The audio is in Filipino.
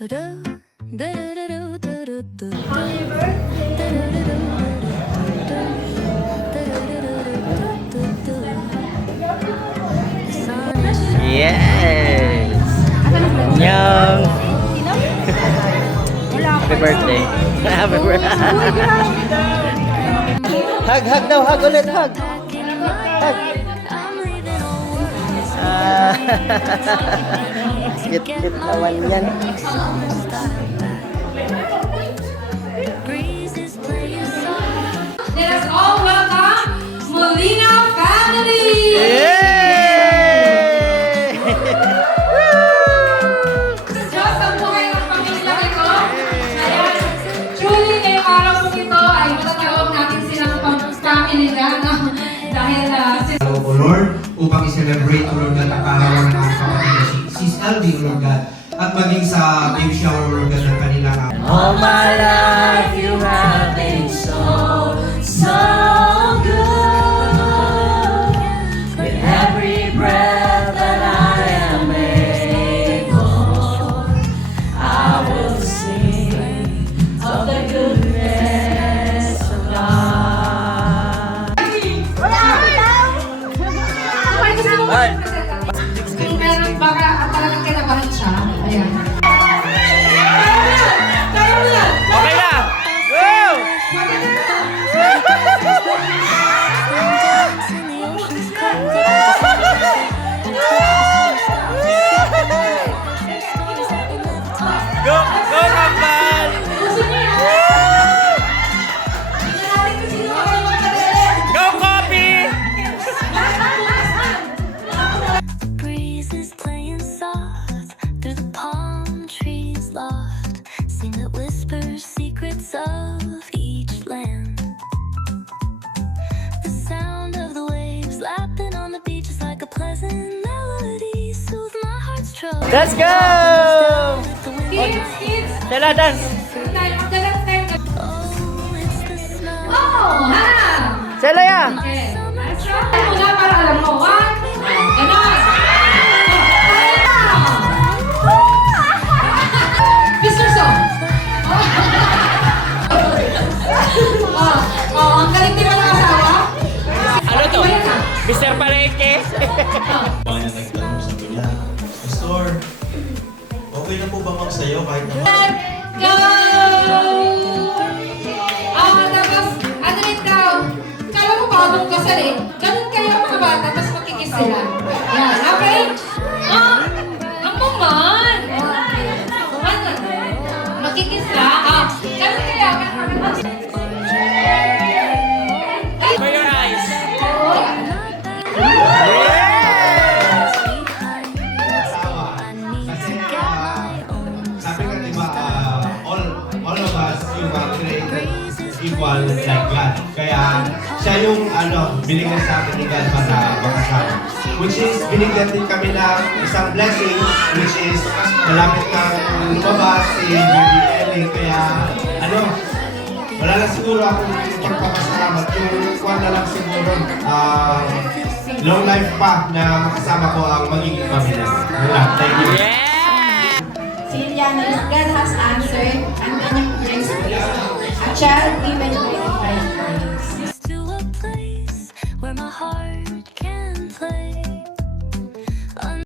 Yes! Nyong! Happy birthday! Happy birthday! Hug daw! Hug ulit! Hug! Hug! Cute naman yan. Let us all welcome Molina family! Diyos ang buhay ng pamilya ko. Ayan, truly ngayong araw po ito ay matatawag natin silang family na. Dahil O Lord, upang i-celebrate, O Lord God, ang kaarawan ng aking kapatid si Sis LB, O Lord God, at maging sa baby shower, O Lord God, ng kanilang All my life you have been so good. With every breath that I am able, I will sing of the goodness of God. Meron baka talagang kinabahan siya. Ayan. Okay na! Wow! Go! Go, Kampal! Go, Copy! Breeze is playing soft through the palm trees loft. Sing that whispers secrets of each land. The sound of the waves lapping on the beach is like a pleasant melody. Soothe my heart's trouble. Let's go! Kids! Tela, dance! Oh, it's the smell. Oh, ha! Selaya! Okay. Mula para alam mo. One. Ganon. Mr. Song. Ang galing din ng asawa. Ano to? Mr. Palengke? Mga nagtanong sa kanya, Pastor, okay na po ba magsayo kahit na Go! Tapos, ano rin daw, kala mo bagong kasal eh. Ganun kayo mga bata, tapos makikis sila. Yan, okay? Ang maman! Makikis lang. Ganun kayo. For your eyes. Sabi nga diba, all of us, yung created equal like God. Kaya siya yung binigyan sa akin ni God para makasama. Which is, binigyan din kami ng isang blessing, which is, malapit na lumabas si Baby Ellie. Kaya, wala lang siguro akong pagpapasalamat. Yung kuwan na lang siguro, long life pa na makasama ko ang magiging pamilya. Wala, thank you. Si Liliana, God has answered ang kanyang prayers. A child given by the Father.